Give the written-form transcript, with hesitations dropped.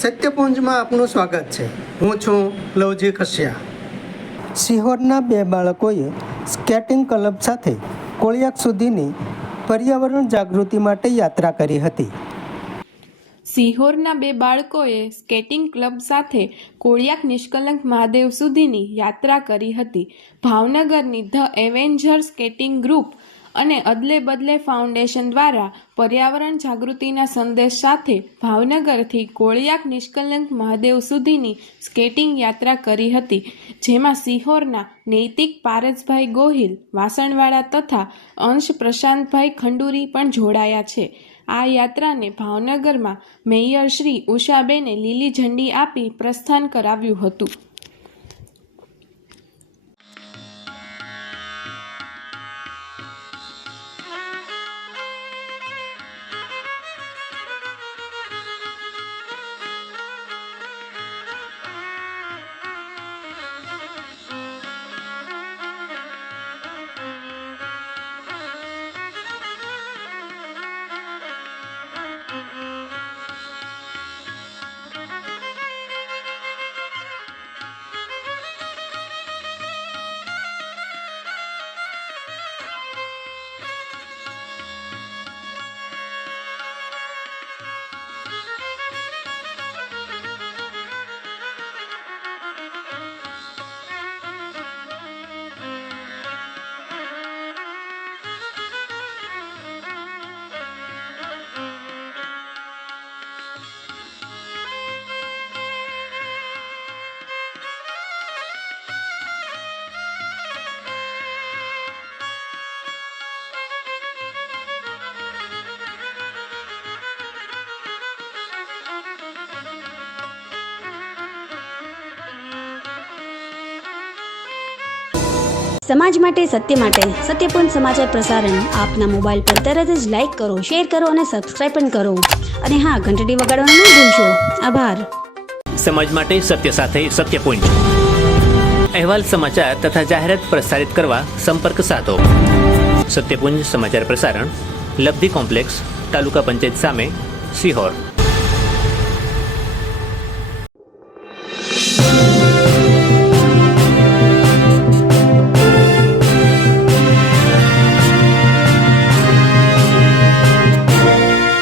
સત્યપુંજમાં આપનું સ્વાગત છે। હું છું લવજી કશ્યા। સિહોરના બે બાળકોએ સ્કેટિંગ ક્લબ સાથે કોળિયાક સુધીની પર્યાવરણ જાગૃતિ માટે યાત્રા કરી હતી। સિહોરના બે બાળકોએ સ્કેટિંગ ક્લબ સાથે કોળિયાક નિષ્કલંક મહાદેવ સુધીની યાત્રા કરી હતી। ભાવનગરની ધ એવેન્જર સ્કેટિંગ ગ્રુપ અને અદલે બદલે ફાઉન્ડેશન દ્વારા પર્યાવરણ જાગૃતિના સંદેશ સાથે ભાવનગરથી કોળિયાક નિષ્કલંક મહાદેવ સુધીની સ્કેટિંગ યાત્રા કરી હતી, જેમાં સિહોરના નૈતિક પારસભાઈ ગોહિલ વાસણવાડા તથા અંશ પ્રશાંતભાઈ ખંડુરી પણ જોડાયા છે। આ યાત્રાને ભાવનગરમાં મેયર શ્રી ઉષાબેને લીલી ઝંડી આપી પ્રસ્થાન કરાવ્યું હતું। સમાજ માટે સત્ય માટે સત્યપૂર્ણ સમાચાર પ્રસારણ આપના મોબાઈલ પર તરત જ લાઈક કરો, શેર કરો અને સબસ્ક્રાઇબ પણ કરો અને હા, ઘંટડી વગાડવાનું ન ભૂલશો। આભાર। સમાજ માટે સત્ય સાથે સત્યપુંજ અહેવાલ, સમાચાર તથા જાહેરાત પ્રસારિત કરવા સંપર્ક સાધો। સત્યપુંજ સમાચાર પ્રસારણ, લબ્ધિ કોમ્પ્લેક્સ, તાલુકા પંચાયત સામે, સિહોર।